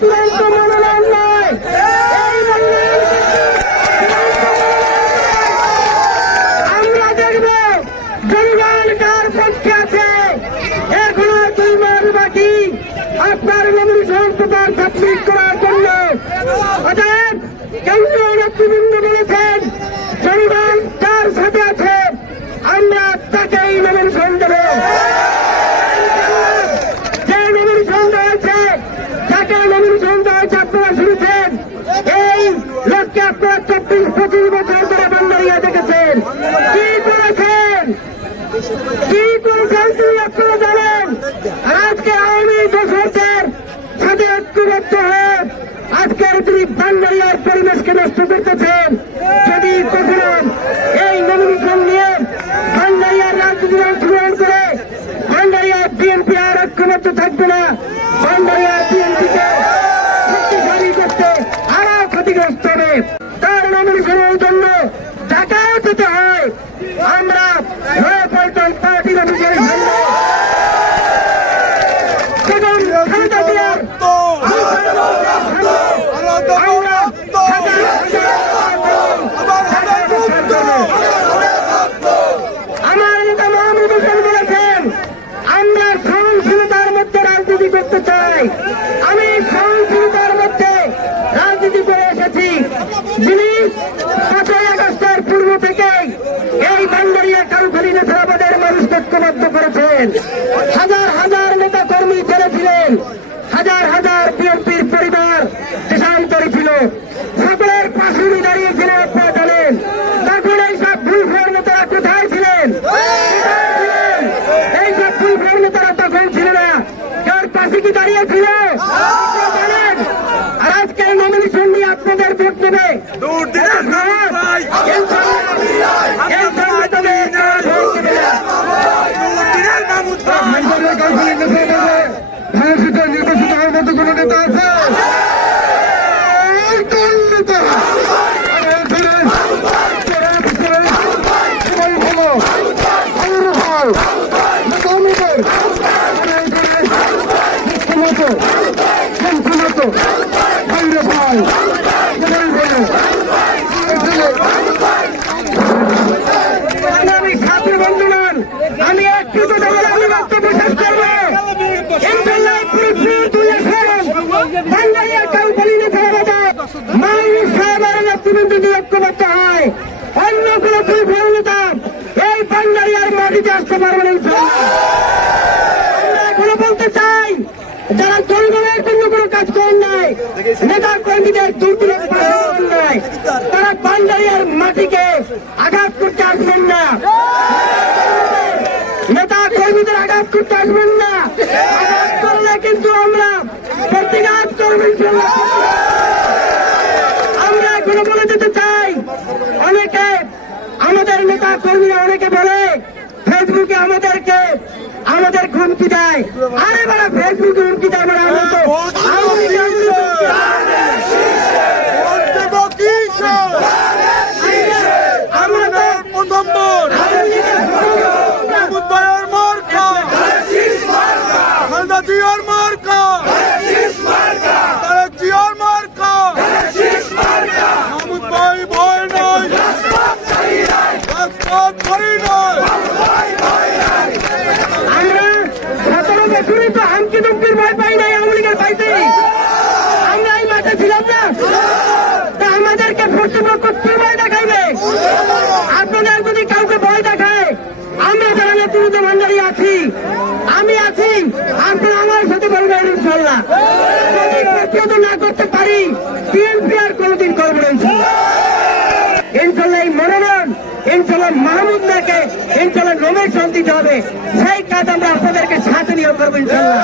চূড়ান্ত মনোনয়ন নয়, আমরা দেখব জনগণ কার পক্ষে আছে। এখনো 2 মাস বাকি আপনার নমিনেশন পেপার সাবমিট করার জন্য। অতএব কেন্দ্রীয় নেতৃবৃন্দ বলেছেন জনগণ কার সাথে আছে আমরা তাকেই নমিনেশন দেব। যে নমিনেশন দেওয়া তাকে নমিনেশন দেওয়া আপনারা শুনেছেন। এই লোককে আপনারা 24-25 বছর ধরে বান্দারিয়া দেখেছেন। কি করেছেন তিনি আপনারা জানেন। আজকে আওয়ামী দোষরদের সাথে ঐক্যবদ্ধ হয়ে আজকের তিনি বান্দারিয়ার পরিবেশকে নষ্ট করতেছেন। যদি কখনো এই নমিনেশন নিয়ে বান্দারিয়ার রাজনীতি অংশগ্রহণ করে বান্দারিয়ার বিএনপি আর ঐক্যবদ্ধ থাকবে না। বান্দারিয়ার বিএনপিকে শক্তিশালী করতে আরো ক্ষতিগ্রস্ত হবে। তার নমিনেশনের জন্য ঢাকায় যেতে হয়। আমরা নয়াপল্টন পার্টির অফিসের সামনে আমার নেতা মাহমুদ হোসেন বলেছেন আমরা সহনশীলতার মধ্যে রাজনীতি করতে চাই। আমি সহনশীলতার মধ্যে রাজনীতি করে এসেছি। যিনি 5ই আগস্টের পূর্ব থেকেই এই বান্দারিয়া কালখালী নেতাবাদের মানুষকে ঐক্যবদ্ধ করেছেন। হাজার হাজার নেতা কর্মী ছিলেন, হাজার হাজার বিএনপির পরিবার দেশান্তরী ছিল, সকলের পাশে দাঁড়িয়েছিলেন। আপনারা জানেন তখন এইসব ভুলফোর নেতারা কোথায় ছিলেন? এইসব ভুলফোর নেতারা তখন ছিল না। কার পাশে কি দাঁড়িয়েছিল জানেন? আর আজকে নমিনেশন নিয়ে আপনাদের ভোট দেবে। নির্বাচিত হওয়ার মতো কোন নেতা আছে? আমি ছাত্র বন্ধুগণ, আমি একটু বক্তব্য শেষ করবো। বান্দারিয়া কালখালী নেতাবাদের মাহমুদ সাহেবের নেতৃবৃন্দ দিয়ে ঐক্যবদ্ধ হয়। অন্য কোন ভুল নেতা এই বান্দারিয়ার মাটিতে আসতে পারবে না। আমরা এখনো বলতে চাই যারা জনগণের জন্য কোনো কাজ করেন নাই, নেতা কর্মীদের দুর্দিনের পাশে নাই, তারা বান্দারিয়ার মাটিকে আঘাত করতে আসবেন না। নেতা কর্মীদের আঘাত করতে আসবেন না। আঘাত করলে কিন্তু আমরা প্রতিঘাত করবেন। আমরা এখনো বলে দিতে চাই, অনেকে আমাদের নেতা কর্মীরা অনেকে বলে ফেসবুকে আমাদের হুমকি দেয়। আরে বারা ফেসবুকে হুমকি দেয় মানে আমরা তো ভয় পাই নাই। আওয়ামী লীগের পাইছি, আমরা এই মাঠে ছিলাম না। তা আমাদেরকে কর্তৃপক্ষ কি ভয় দেখাইবে? আপনাদের যদি কাউকে ভয় দেখায়, আমরা যারা নেতৃত্ব ভান্ডারি আছি, আমি আছি, আপনারা আমার সাথে বলবেন ইনশাল্লাহ। যদি প্রতিহত না করতে পারি বিএনপি আর কোনদিন করবো ইনশাল্লাহ। এই মনোনয়ন ইনশাল্লাহ মাহমুদকে ইনশাল্লাহ নমিনেশন দিতে হবে। সেই কাজ আমরা আপনাদেরকে সাথে নিয়ে করবো ইনশাল্লাহ।